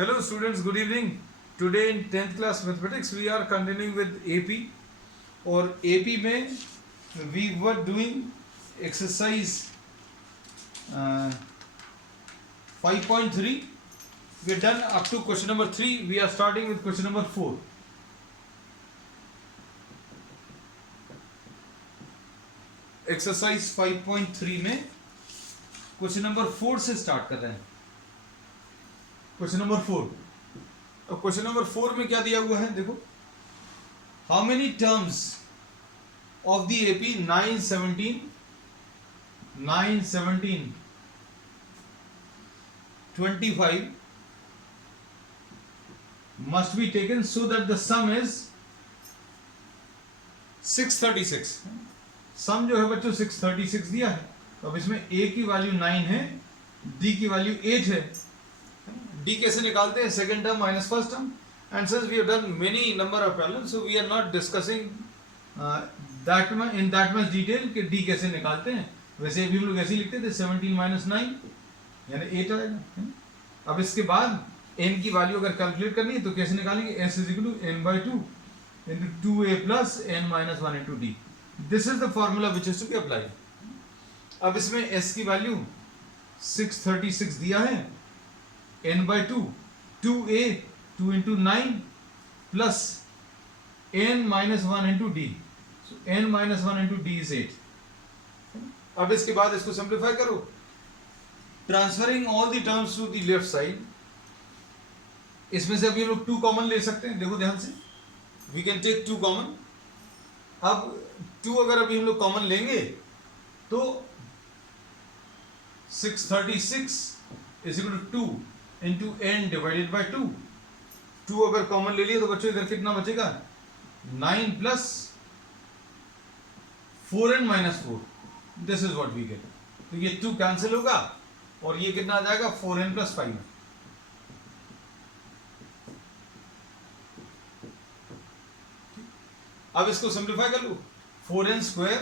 Hello students, good evening. Today in 10th class mathematics we are continuing with AP और AP में we were doing exercise 5.3. We are done up to question number 3. We are starting with question number 4. Exercise 5.3 में question number 4 से start कर रहे हैं. Question number 4. अब question number 4 में क्या दिया हुआ है देखो. How many terms of the AP 9, 17, 25 must be taken so that the sum is 636. सम जो है बच्चों 636 दिया है. तो अब इसमें a की वैल्यू 9 है, d की वैल्यू 8 है. d कैसे निकालते हैं? Second term minus first term. And since we have done many number of problems so we are not discussing that in that much detail कि d कैसे निकालते हैं. वैसे भी हम लोग ऐसे ही लिखते थे 17 माइनस 9 यानी 8 आएगा. अब इसके बाद n की वैल्यू अगर कैलकुलेट करनी है तो कैसे निकालेंगे? s is equal to n/2 into 2a plus n minus 1 into d. This is the formula which is to be applied. अब इसमें s की वैल्यू 636 दिया है, n/2 2a 2 into 9 plus n minus 1 into d. So n minus 1 into d is 8. अब इसके बाद इसको simplify करो, transferring all the terms to the left side. इसमें से अभी हम लोग 2 कॉमन ले सकते हैं. देखो ध्यान से, वी कैन टेक 2 कॉमन. अब 2 अगर अभी हम लोग कॉमन लेंगे तो 636 is equal to 2 into n divided by 2. 2 अगर कॉमन ले लिए तो बच्चों इधर कितना बचेगा? 9 plus 4n minus 4. This is what we get. तो ये 2 कैंसिल होगा और ये कितना आ जाएगा? 4n plus 5. अब इसको सिंप्लीफाई कर लो. 4n square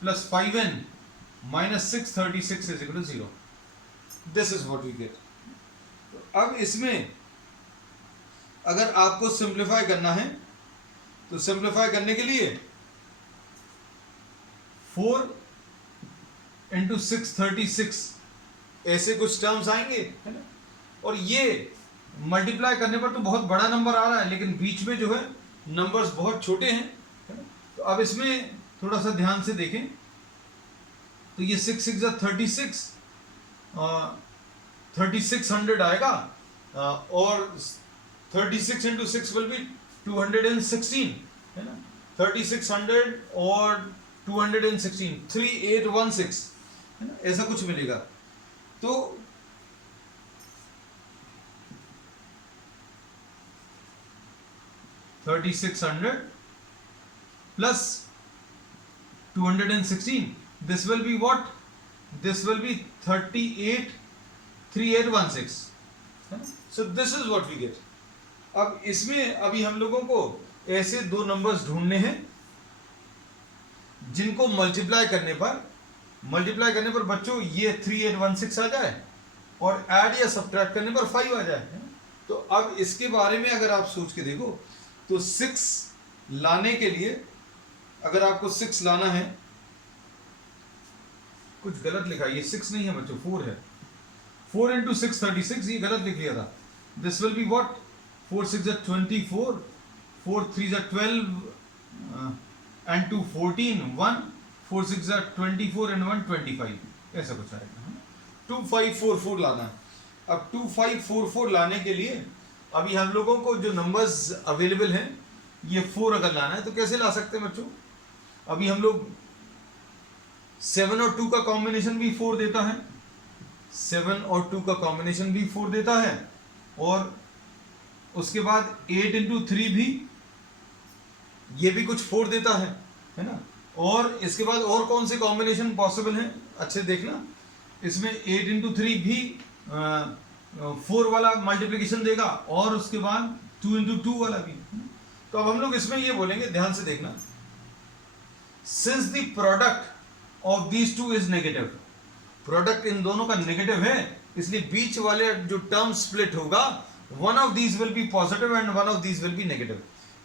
plus 5n minus 636 is equal to 0. This is what we get. अब इसमें अगर आपको सिंप्लीफाई करना है तो सिंप्लीफाई करने के लिए 4 इंटू 636 ऐसे कुछ टर्म्स आएंगे, है ना. और ये मल्टीप्लाई करने पर तो बहुत बड़ा नंबर आ रहा है, लेकिन बीच में जो है नंबर्स बहुत छोटे हैं, है ना. तो अब इसमें थोड़ा सा ध्यान से देखें तो ये 6 6 36 3600 आएगा और 36 इंटू 6 विल बी 216, है ना. 3600 और 216 3816, है ना, ऐसा कुछ मिलेगा. तो 3600 plus 216. This will be what? This will be 3816. So this is what we get. अब इसमें अभी हम लोगों को ऐसे 2 नंबर्स ढूंढने हैं जिनको मल्टीप्लाई करने पर बच्चों ये 3816 आ जाए और ऐड या सब्ट्रैक्ट करने पर 5 आ जाए. तो अब इसके बारे में अगर आप सोच के देखो तो 6 लाने के लिए अगर आपको 6 लाना है, कुछ गलत लिखा है, ये 6 नहीं है बच्चों, 4 है. 4 इंटू 636, ये गलत लिख लिया था. This will be what? 4 6 24, 4 3 12 and 2 14, 1 4 6 24 and 1 25, ऐसा कुछ आएगा. 2544 लाना है. अब 2544 लाने के लिए अभी हम लोगों को जो नंबर्स अवेलेबल हैं, ये 4 अगर लाना है तो कैसे ला सकते हैं बच्चों? अभी हम लोग 7 और 2 का कॉम्बिनेशन भी 4 देता है. 7 और 2 का कॉम्बिनेशन भी 4 देता है. और उसके बाद 8 इंटू 3 भी, ये भी कुछ 4 देता है ना. और इसके बाद और कौन से कॉम्बिनेशन पॉसिबल हैं? अच्छे देखना, इसमें 8 इंटू 3 भी 4 वाला मल्टीप्लिकेशन देगा और उसके बाद 2 इंटू 2 वाला भी. तो अब हम लोग इसमें ये बोलेंगे, ध्यान से देखना, since the product of these two is negative. Product in दोनों का नेगेटिव है, इसलिए बीच वाले जो टर्म स्प्लिट होगा, one of these will be positive and one of these will be negative.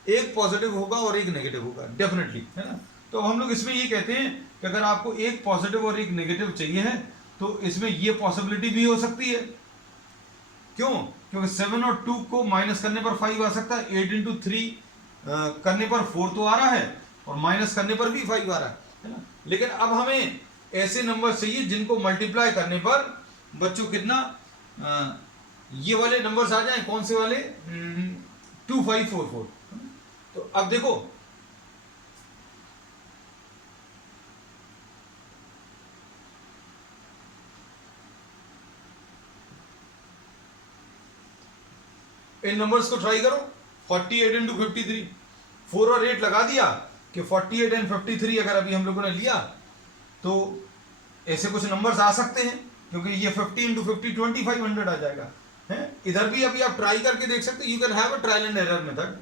एक पॉजिटिव होगा और एक नेगेटिव होगा डेफिनेटली, है ना। तो हम लोग इसमें ये कहते हैं कि अगर आपको एक पॉजिटिव और एक नेगेटिव चाहिए है तो इसमें ये पॉसिबिलिटी भी हो सकती है। क्यों? क्योंकि 7 और 2 को माइनस करने पर 5 आ सकता है, 8 इंटू 3 करने पर 4 तो आ रहा है और माइनस करने पर भी 5 आ रहा है ना। लेकिन अब हमें ऐसे नंबर चाहिए जिनको मल्टीप्लाई करने पर बच्चों कितना ये वाले नंबर्स आ जाएं। कौन से वाले? 2 5 4 4। तो अब देखो इन नंबर्स को ट्राई करो। 48 इंटू 53, 4 और 8 लगा दिया कि 48 एंड 53 अगर अभी हम लोगों ने लिया तो ऐसे कुछ नंबर्स आ सकते हैं, क्योंकि ये 50 इंटू 50 2500 आ जाएगा है। इधर भी अभी आप ट्राई करके देख सकते, you can have a trial and error method,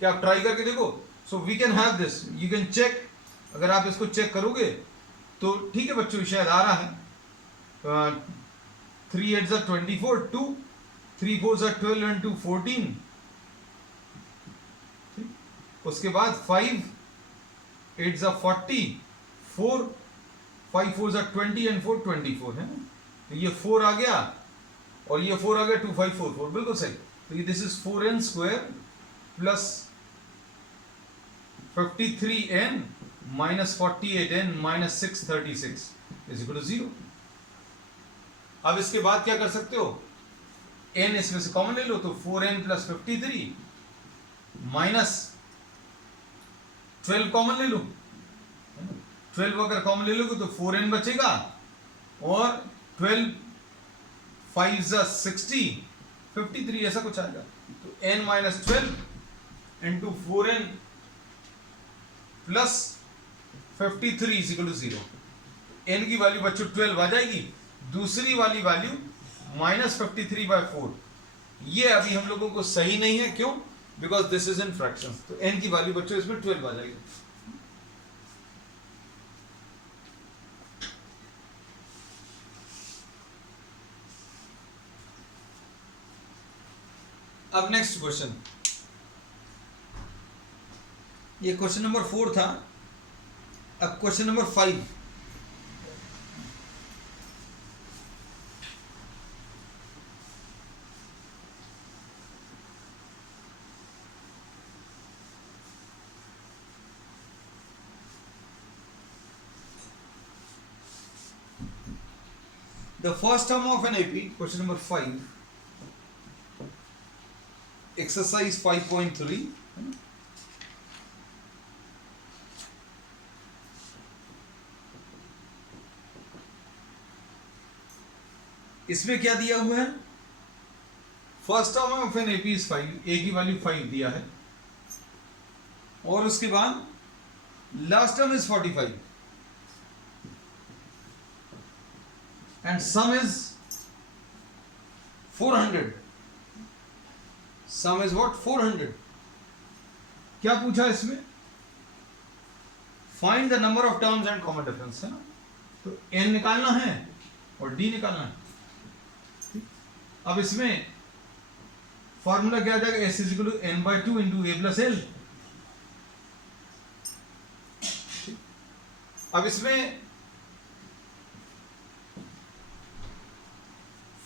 कि आप ट्राई करके देखो। So we can have this, you can check. अगर आप इसको चेक करोगे तो ठीक है बच्चों, शायद आ रहा है। 3 8 24, 2 3 4 12 एंड 2 14। उसके बाद 5 8 40, 4 5 4 20 एंड 4 24 है ना। तो ये 4 आ गया और ये 4 आ गया, 2 5 4 4 बिल्कुल सही। तो ये this is 4n square plus 53n minus 48n minus 636 is equal to 0। अब इसके बाद क्या कर सकते हो? n इसमें से कॉमन ले लो, तो 4n प्लस 53 माइनस 12 कॉमन ले लो। 12 अगर कॉमन ले लोगे तो 4n बचेगा और 12 5 60 53 ऐसा कुछ आएगा। तो n minus 12 into 4n plus 53 is equal to 0। n की वैल्यू बच्चों 12 आ जाएगी। दूसरी वाली वैल्यू माइनस 53/4, ये अभी हम लोगों को सही नहीं है। क्यों? Because this is in fraction. तो n की वैल्यू बच्चों इसमें 12 आ जाएगी। अब नेक्स्ट क्वेश्चन, ये क्वेश्चन नंबर 4 था। अब question number 5, the first term of an AP, question number 5, exercise 5.3, इसमें क्या दिया हुआ है? First term of an AP is 5, ए की वैल्यू 5 दिया है और उसके बाद last term is 45 and sum is 400. Sum is what? 400. क्या पूछा इसमें? Find the number of terms and common difference, है ना। तो n निकालना है और d निकालना है। अब इसमें फॉर्मूला क्या आ जाएगा? s is equal to n/2 into a plus l। अब इसमें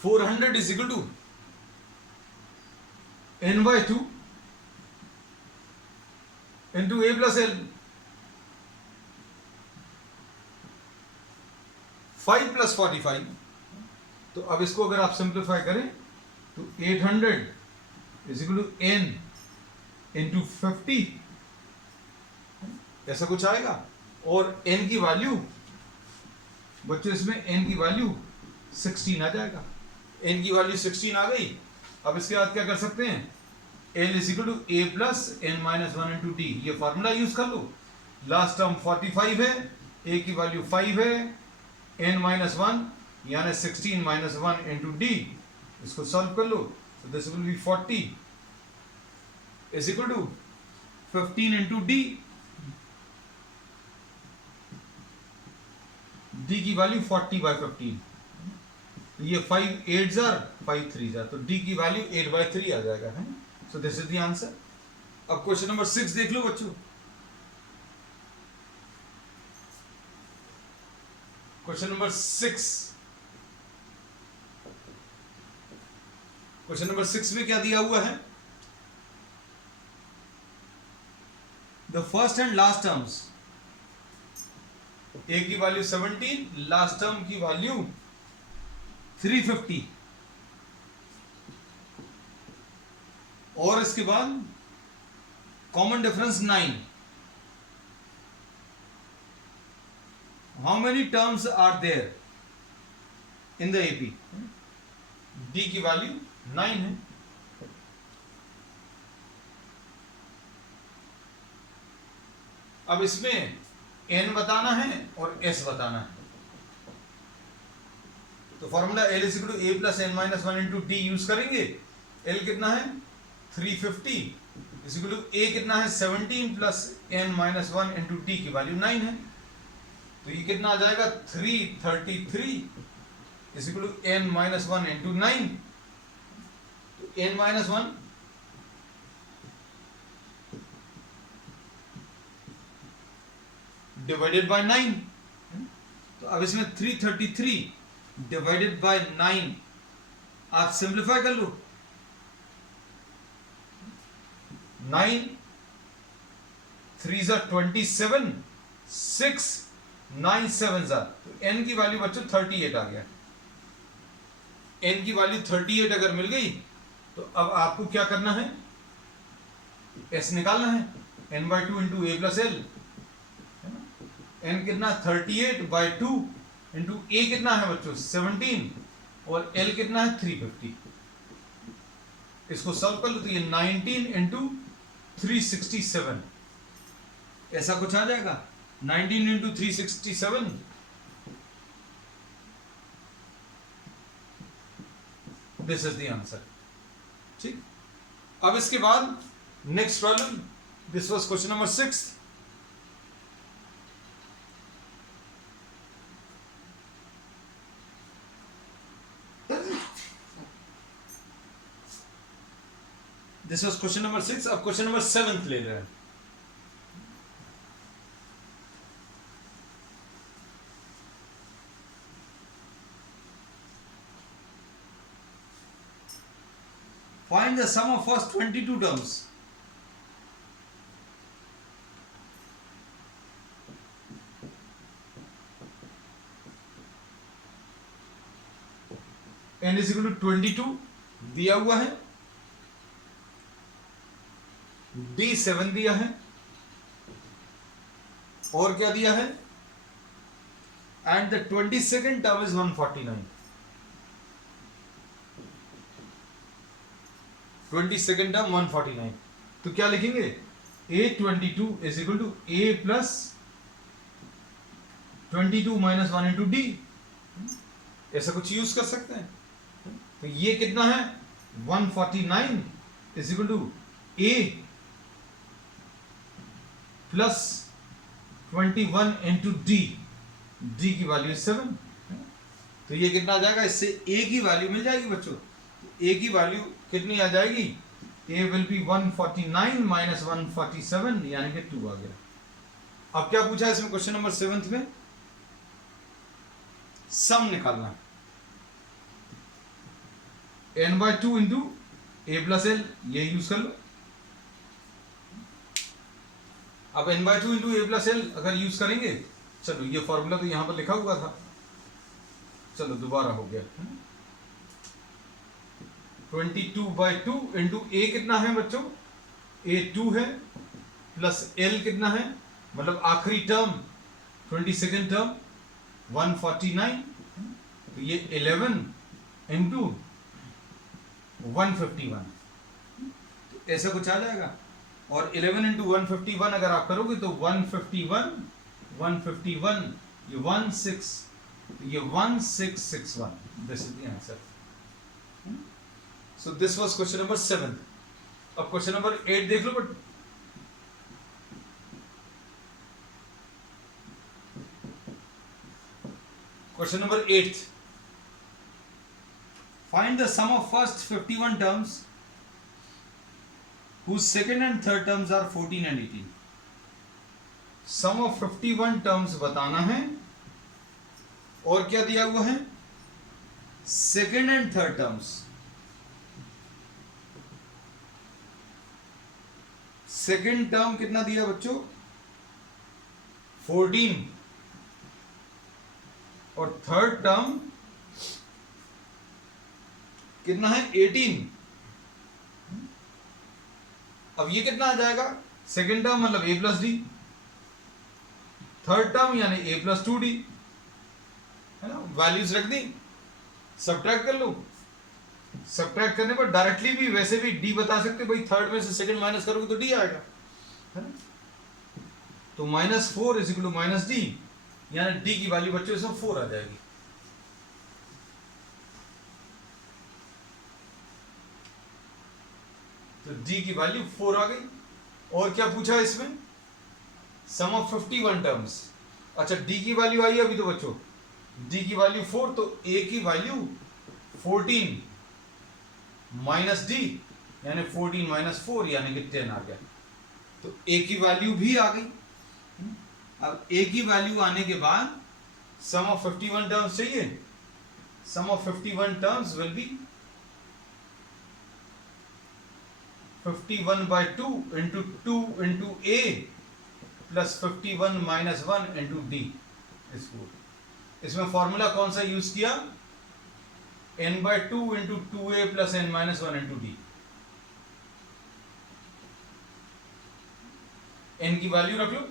400 is equal to n/2 into a plus l। 5 plus 45। तो अब इसको अगर आप सिंप्लीफाई करें तो 800 is equal to n into 50, ऐसा कुछ आएगा। और n की वैल्यू बच्चों, इसमें n की वैल्यू 16 आ जाएगा। n की वैल्यू 16 आ गई। अब इसके बाद क्या कर सकते हैं? l is equal to a plus n minus 1 into D, ये फॉर्मूला यूज कर लो। लास्ट टर्म 45 है, a की वैल्यू 5 है, n माइनस 1 यानी 16 माइनस 1 इंटू डी, इसको सॉल्व कर लो। तो this will be 40 is equal to 15 into D. D की वैल्यू 40/15, तो ये 5 8 जार 5 3 जार, तो डी की वैल्यू 8/3 आ जाएगा, है ना। So this is the answer. अब क्वेश्चन नंबर 6 देख लो बच्चों। क्वेश्चन नंबर 6, क्वेश्चन नंबर 6 में क्या दिया हुआ है? The first and last terms, A की वैल्यू 17, लास्ट टर्म की वैल्यू 350, और इसके बाद common difference 9। How many terms are there in the AP? D की वैल्यू 9 है। अब इसमें n बताना है और s बताना है, तो formula L is equal to a plus n minus 1 into D use करेंगे। L कितना है 350, इज इक्वल टू a कितना है 17 plus n minus 1 into D की वैल्यू 9 है, तो ये कितना आ जाएगा 333 is equal to n minus 1 into 9, तो n माइनस 1 डिवाइडेड बाय 9, तो अब इसमें 333 डिवाइडेड बाय 9 आप सिंप्लीफाई कर लो। 9 3 जार 27, 6 9 7 जार, तो n की वैल्यू बच्चों 38 आ गया। n की वैल्यू 38 अगर मिल गई तो अब आपको क्या करना है, s निकालना है, n/2 into a plus L. n कितना 38/2 इंटू a कितना है बच्चों 17 और l कितना है 350। इसको सॉल्व कर लो तो ये 19 इंटू 367 ऐसा कुछ आ जाएगा। 19 into 367, this is the answer. ठीक, अब इसके बाद next problem, this was question number 6। This was question number 6। अब क्वेश्चन नंबर 7 ले रहे हैं। Find the sum of first 22 terms. n is equal to 22 दिया हुआ है, d 7 दिया है, और क्या दिया है, and the 22nd term is 149. 22nd term 149, तो क्या लिखेंगे, a22 is equal to a plus 22 minus 1 into d, ऐसा कुछ यूज कर सकते हैं। तो ये कितना है 149 is equal to a plus 21 into d, d की वैल्यू 7, तो ये कितना आ जाएगा, इससे a की वैल्यू मिल जाएगी बच्चों। a की वैल्यू कितनी आ जाएगी, a will be 149 minus 147 यानी कि 2 आ गया। अब क्या पूछा है इसमें क्वेश्चन नंबर 7 में, सम निकालना है। n/2 into a plus L, ये यूज कर लो। अब n/2 into a plus L अगर यूज करेंगे, चलो ये फॉर्मूला तो यहां पर लिखा हुआ था, चलो दोबारा हो गया। 22/2 इंटू a कितना है बच्चों, a 2 है, प्लस l कितना है, मतलब आखिरी टर्म 22nd टर्म 149, तो ये 11 इंटू 151, तो ऐसा कुछ आ जाएगा। और 11 इंटू 151 अगर आप करोगे तो 151 ये 16, ये 1661, this is the answer. So this was question number 7। अब क्वेश्चन नंबर 8 देख लो। But question number 8, find the sum of first 51 terms whose second and third terms are 14 and 18. Sum of 51 terms बताना है और क्या दिया हुआ है, second and third terms. Second term कितना दिया बच्चों, 14, और थर्ड टर्म कितना है, 18। अब ये कितना आ जाएगा, सेकेंड टर्म मतलब a plus D, third term यानी a प्लस 2d, है ना। वैल्यूज रख दी, सब्ट्रैक्ट कर लो। सब्ट्रैक्ट करने पर डायरेक्टली भी वैसे भी d बता सकते, भाई थर्ड में से सेकेंड माइनस करोगे तो d आएगा, है ना। तो -4 is equal to minus D, यानी d की वैल्यू बच्चों इसमें 4 आ जाएगी। तो d की वैल्यू 4 आ गई। और क्या पूछा इसमें, सम ऑफ 51 टर्म्स। अच्छा d की वैल्यू आई अभी तो बच्चों, d की वैल्यू 4, तो a की वैल्यू 14 माइनस d, यानी 14 माइनस 4 यानी कि 10 आ गया। तो a की वैल्यू भी आ गई। अब a की वैल्यू आने के बाद सम ऑफ 51 टर्म्स चाहिए। Sum of 51 terms will be 51 by 2 into 2 into a plus 51 minus 1 into d is 4। इसमें फॉर्मूला कौन सा यूज किया, n by 2 into 2a plus n minus 1 into d। n की वैल्यू रख लो,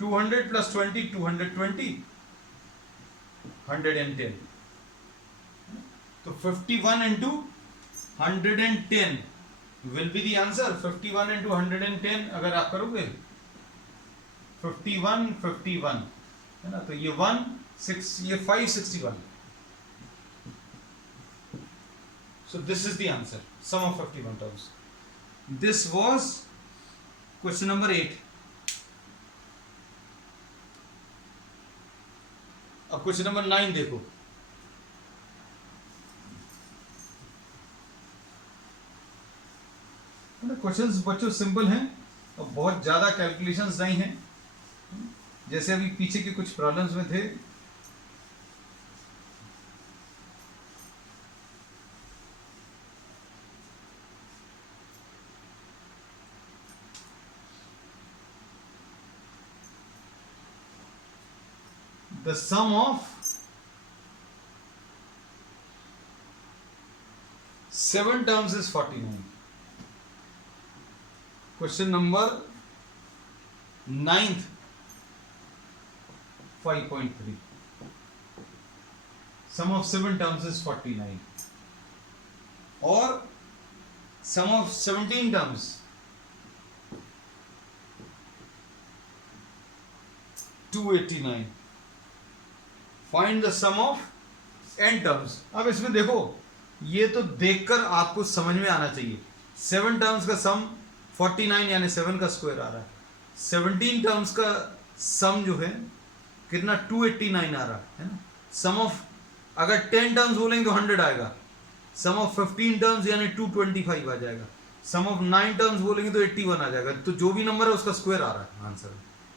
(200 plus 20 220 110। तो 51 into 110 will be the answer। 51 into 110 अगर आप करोगे 51 है ना, तो ये 561। So this is the answer, sum of 51 terms। This was question number 8। अब क्वेश्चन नंबर 9 देखो। क्वेश्चंस बच्चों सिंपल हैं और बहुत ज्यादा कैलकुलेशंस नहीं हैं, जैसे अभी पीछे के कुछ प्रॉब्लम्स में थे। The sum of 7 terms is 49। Question number 9th 5.3। Sum of 7 terms is 49 और sum of 17 terms 289। Find the sum of n terms. अब इसमें देखो, ये तो देखकर आपको समझ में आना चाहिए। 7 टर्म्स का सम 49 यानी 7 का स्क्वायर आ रहा है। 17 टर्म्स का सम जो है कितना 289 आ रहा है ना। सम ऑफ अगर 10 टर्म्स बोलेंगे तो 100 आएगा। सम ऑफ 15 टर्म्स यानी 225 आ जाएगा। सम ऑफ 9 टर्म्स बोलेंगे तो 81 आ जाएगा। तो जो भी नंबर है उसका स्क्वायर आ रहा है आंसर,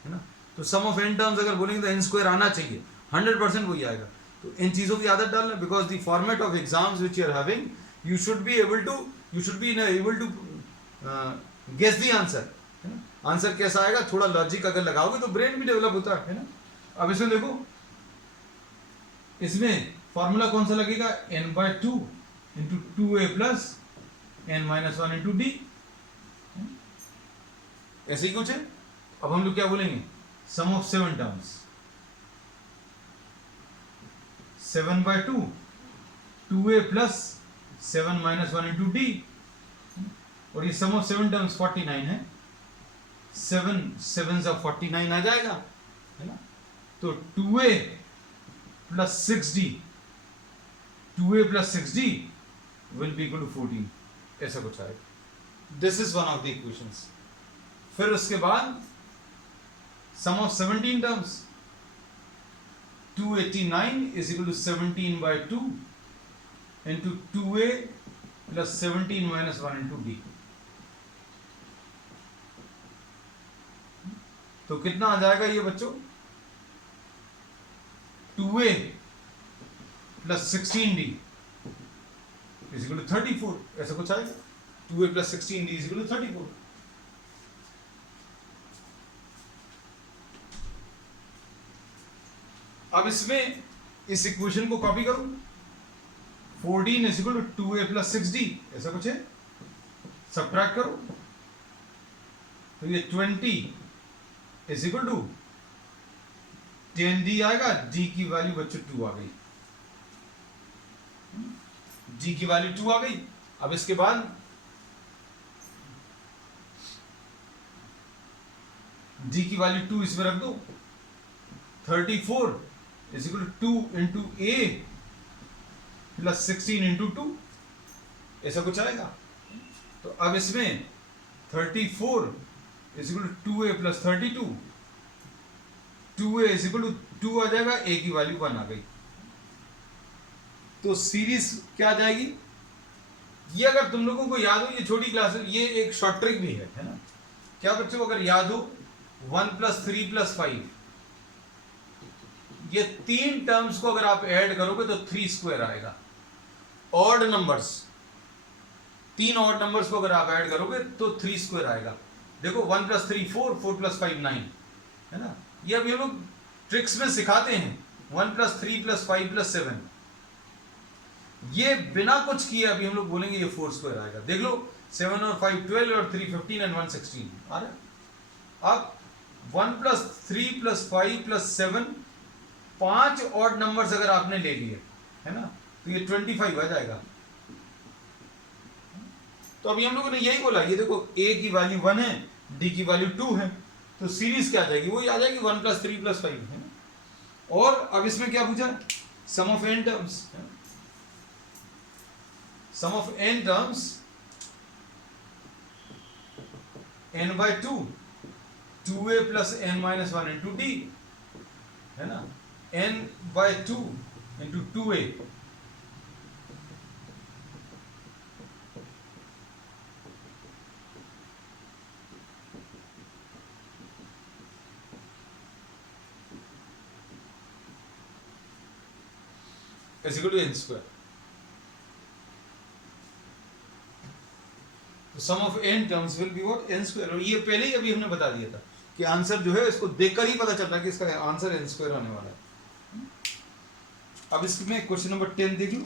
है ना। तो सम ऑफ n टर्म्स अगर बोलेंगे तो n स्क्वायर आना चाहिए, 100% वही आएगा। तो इन चीज़ों की आदत डालना, because the format of exams which you are having, you should be able to guess the answer, है ना। आंसर कैसा आएगा, थोड़ा लॉजिक अगर लगाओगे तो ब्रेन भी डेवलप होता है ना। अब इसमें देखो, इसमें फॉर्मूला कौन सा लगेगा, n/2 into 2a plus n-1 into d, ऐसे ही कुछ है। अब हम लोग क्या बोलेंगे, sum of 7 terms 7/2 2a plus 7-1 into d, और ये सम ऑफ 7 टर्म्स 49 है। 7 से 49 आ जाएगा, है ना। तो 2a plus 6d will be equal to 14। ऐसा कुछ आएगा। This is one of the equations. फिर उसके बाद sum of 17 terms, 289 is equal to 17 by 2 into 2a plus 17 minus 1 into d। तो कितना आ जाएगा ये बच्चों, 2a plus 16d is equal to 34, ऐसा कुछ आएगा। 2a plus 16d is equal to 34। अब इसमें इस इक्वेशन को कॉपी करो, 14 is equal to 2a plus 6d, ऐसा कुछ है, सब्ट्रैक्ट करो तो ये 20 is equal to 10d आएगा। d की वैल्यू बच्चों 2 आ गई, d की वैल्यू 2 आ गई। अब इसके बाद d की वैल्यू 2 इसमें रख दो, 34 is equal to 2 into a plus 16 into 2, ऐसा कुछ आएगा। तो अब इसमें 34 is equal to 2a plus 32, 2a is equal to 2 आ जाएगा, a की वैल्यू 1 आ गई। तो सीरीज क्या आ जाएगी, ये अगर तुम लोगों को याद हो, ये छोटी क्लास है, ये एक शॉर्ट ट्रिक भी है ना। क्या बच्चों अगर याद हो, 1 plus 3 plus 5, ये 3 टर्म्स को अगर आप ऐड करोगे तो 3 स्क्वायर आएगा। ऑड नंबर्स, 3 ऑड नंबर्स को अगर आप ऐड करोगे तो 3 स्क्वायर आएगा। देखो 1 plus 3 4, 4 plus 5 9, है ना। ये अभी हम लोग ट्रिक्स में सिखाते हैं, 1 plus 3 plus 5 plus 7, ये बिना कुछ किए अभी हम लोग बोलेंगे ये 4 स्क्वायर आएगा। देख लो 7 और 5 12 और 3 15 and 1 16 आ रहा। अब 1 plus 3 plus 5 plus 7, 5 odd numbers अगर आपने ले लिए, है ना, तो ये 25 आ जाएगा। तो अभी हम लोगों ने यही बोला, ये देखो a की वैल्यू 1 है, d की वैल्यू 2 है, तो सीरीज क्या आ जाएगी, वही आ जाएगी 1 plus 3 plus 5, है ना। और अब इसमें क्या पूछा, sum of n terms, sum of n terms n by 2, 2a plus n minus 1 into d, है ना, n by 2 into 2a is equal to n square। तो sum of n terms will be what, n square. और ये पहले ही अभी हमने बता दिया था कि आंसर जो है इसको देखकर ही पता चलता है कि इसका आंसर n स्क्वायर आने वाला है। अब इसमें क्वेश्चन नंबर 10 देख लो।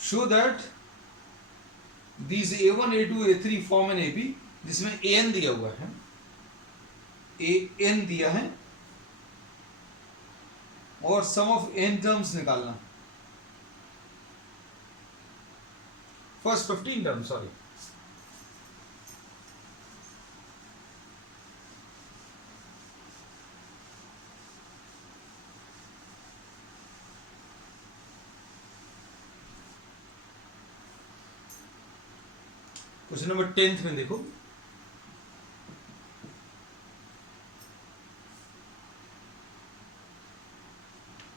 Show that these a1 a2 a3 form an ab, जिसमें an दिया हुआ है, an दिया है, और सम ऑफ n टर्म्स निकालना। First 15 term, sorry, question number 10 में देखो,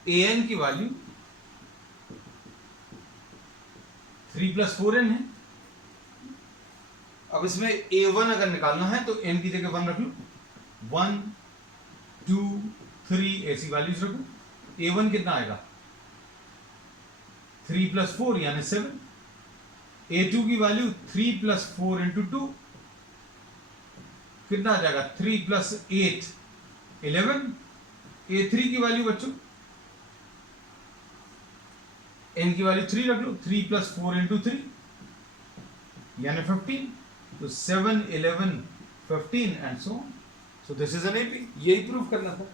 an की वैल्यू 3 plus 4n है। अब इसमें a1 अगर निकालना है तो n की जगह 1 रख लो, 1 2 3 ऐसी वैल्यूज रखो। a1 कितना आएगा, 3 plus 4 यानी 7। a2 की वैल्यू 3 plus 4 into 2 कितना आ जाएगा, 3 plus 8 11। a3 की वैल्यू बच्चों, n की वैल्यू 3 रख लो, 3 plus 4 into 3 यानी 15। तो 7 11 15 and so on. So this is an AP, यही प्रूव करना था,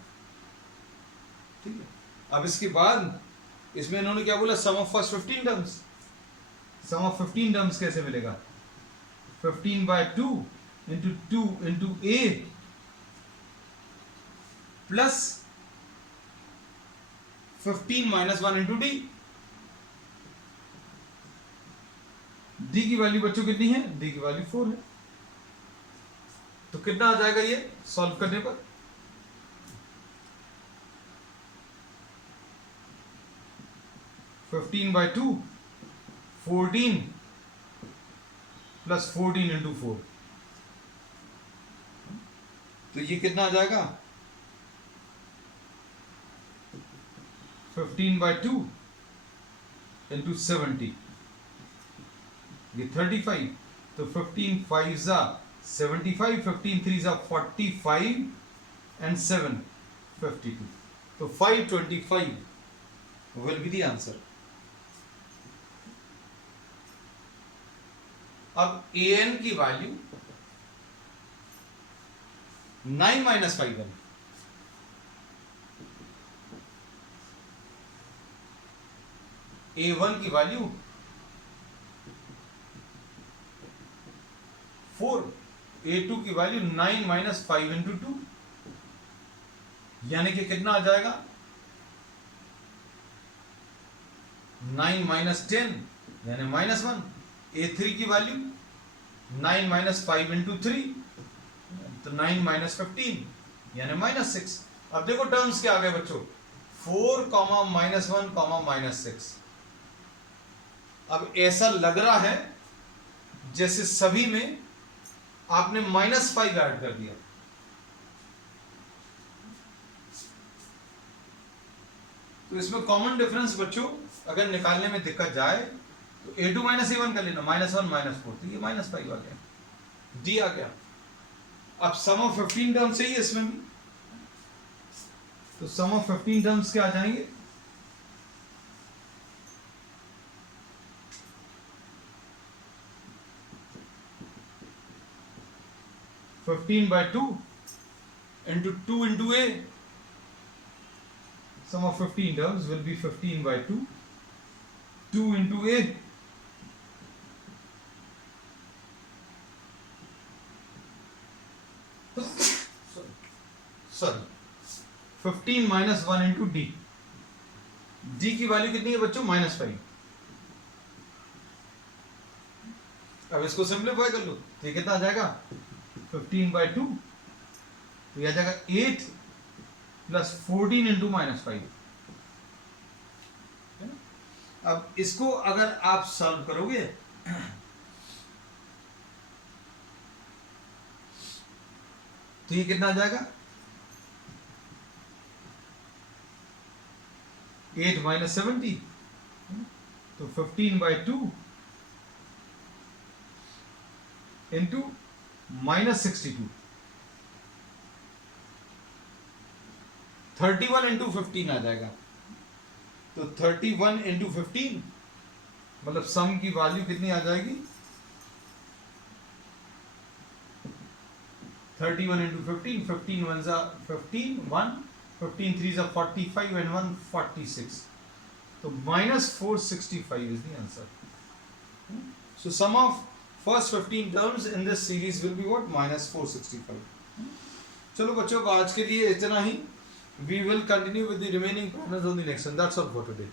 ठीक है। अब इसके बाद इसमें इन्होंने क्या बोला, sum of first 15 terms. Sum of 15 terms कैसे मिलेगा, 15 by 2 into 2 into a plus 15 minus 1 into d, D की वैल्यू बच्चों कितनी है, डी की वैल्यू 4 है। तो कितना आ जाएगा ये सॉल्व करने पर, fifteen by two 14 plus 14 into 4, तो ये कितना आ जाएगा 15 बाई टू इंटू 70, ये 35, तो 15 5 जा 75, 15 3 जा 45 and 7 52, तो 525 will be the answer। अब an की वैल्यू 9 माइनस 5 है, a1 की वैल्यू 4, a2 की वैल्यू 9 माइनस 5 इंटू 2, यानी कि कितना आ जाएगा 9 माइनस 10 यानी माइनस 1, a3 की वैल्यू 9 माइनस 5 इंटू 3, तो 9 माइनस 15 यानी माइनस 6। अब देखो टर्म्स क्या आ गए बच्चों, 4 कॉमा माइनस 1 कॉमा माइनस 6। अब ऐसा लग रहा है जैसे सभी में आपने माइनस 5 ऐड कर दिया, तो इसमें कॉमन डिफरेंस बच्चों अगर निकालने में दिक्कत जाए तो a2 माइनस a1 कर लेना, माइनस 1 माइनस 4, तो ये माइनस 5 आ गया, d आ गया। अब सम ऑफ 15 टर्म्स चाहिए इसमें भी, तो सम ऑफ 15 टर्म्स क्या आ जाएंगे, fifteen by two into 2 into a, sum of 15 terms will be 15 by 2, 2 into a, sorry 15 minus 1 into d, d की वैल्यू कितनी है बच्चों माइनस 5। अब इसको सिंप्लीफाई कर लो, तो ये कितना आ जाएगा 15 by 2, तो ये आ जाएगा 8 प्लस 14 इंटू माइनस 5। अब इसको अगर आप सॉल्व करोगे तो ये कितना आ जाएगा 8 माइनस 70, तो 15 बाई 2 इंटू माइनस 62, 31 इंटू 15 आ जाएगा, तो 31 इंटू 15 मतलब सम की वैल्यू कितनी आ जाएगी 31 इंटू 15, 15 1 जा 15, 1 15 3 जा 45 and 1 46, तो minus 465 is the answer। So sum of first 15 terms in this series will be what, minus 465। चलो बच्चों आज के लिए इतना ही, we will continue with the remaining problems on the next one। That's all for today।